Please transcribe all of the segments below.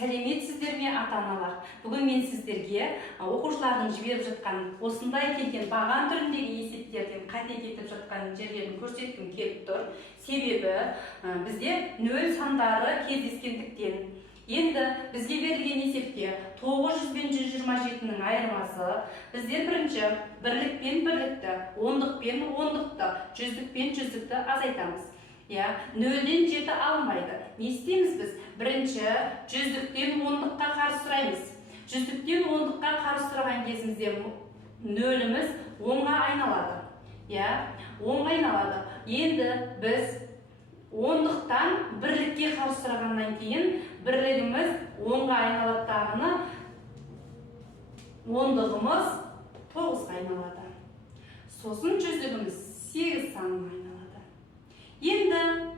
Сәлеметсіздер ме ата-аналар? Бүгін мен сіздерге оқушылардың жіберіп жатқан осындай келген баған түріндегі есептерден қате кетіп жатқан жерлерін көрсеткім келіп тұр. Себебі бізде нөл сандары кездескендіктен. Енді бізге берілген есепте 900 бен 127-нің айырмасы. Біздер бірінші бірлік пен бірлікті, ондық пен ондықты, жүздік пен жүздікті азайтамыз. Нөлден 7 алынбайды. Не істейміз біз? Бірінші жүздіктен ондыққа қарсы сұраймыз. Жүздіктен ондыққа қарсы сұраған кезімізде нөліміз онға айналады. Онға айналады. Енді біз ондықтан бірлікке қарсы сұрағаннан кейін бірлігіміз онға айналады тағыны, ондығымыз 9-ға айналады. Сосын жүздігіміз 8 санына айналады. Енді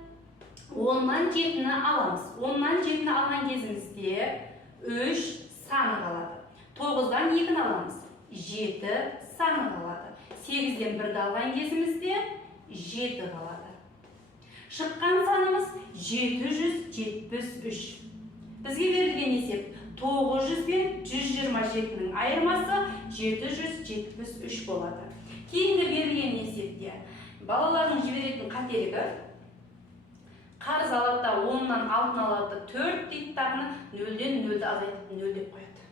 10-нан 7-ні аламыз. 10-нан 7-ні алған кезімізде 3 саны қалады. 9-дан 2-ні аламыз. 7 саны қалады. 8-ден 1-ді алған кезімізде 7 қалады. Шыққан санымыз 773. Бізге берілген есеп 900 бен 127-нің айырмасы 773 болады. Кейінгі берілген есепте балалардың жіберетін қателігі қарыз алады да 10-нан 6-ны алады, 4 дейді тағыны 0-ден 0-ді азайтып 0 деп қояды.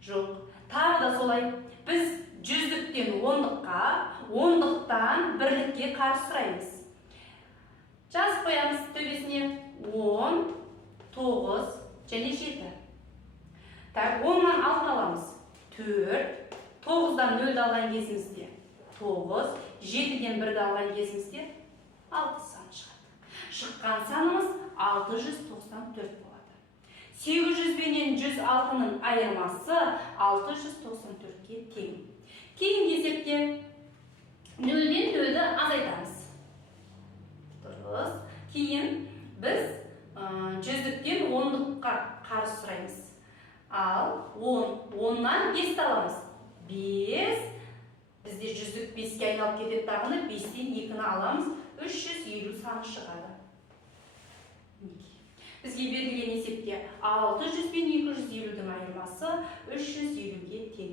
Жоқ, тағы да солай. Біз жүздіктен ондыққа, ондықтан бірлікке қарсы сұраймыз. Жазып қоямыз төбесіне 10, 9 және 7. 10-нан 6-ны аламыз. 4, 9-дан 0-ді алған кезімізде 9, 7-ден 1-ді алған кезімізде 6 сан шығады. Шыққан санымыз 694 болады. 800 бенен 106-ның айырмасы 694-ке тең. Кейінгі есепте 0-ден 0-ді азайтамыз. Дұрыс. Кейін біз жүздіктен ондыққа қарсы сұраймыз. Ал 10-нан 5-ті аламыз. 5, бізде жүздік 5-ке айналып кетеді тағыны, 5-ден 2-ні аламыз, 350 саны шығады. Бізге берілген есепте 600 бен 250-дің айырмасы 350-ге тең.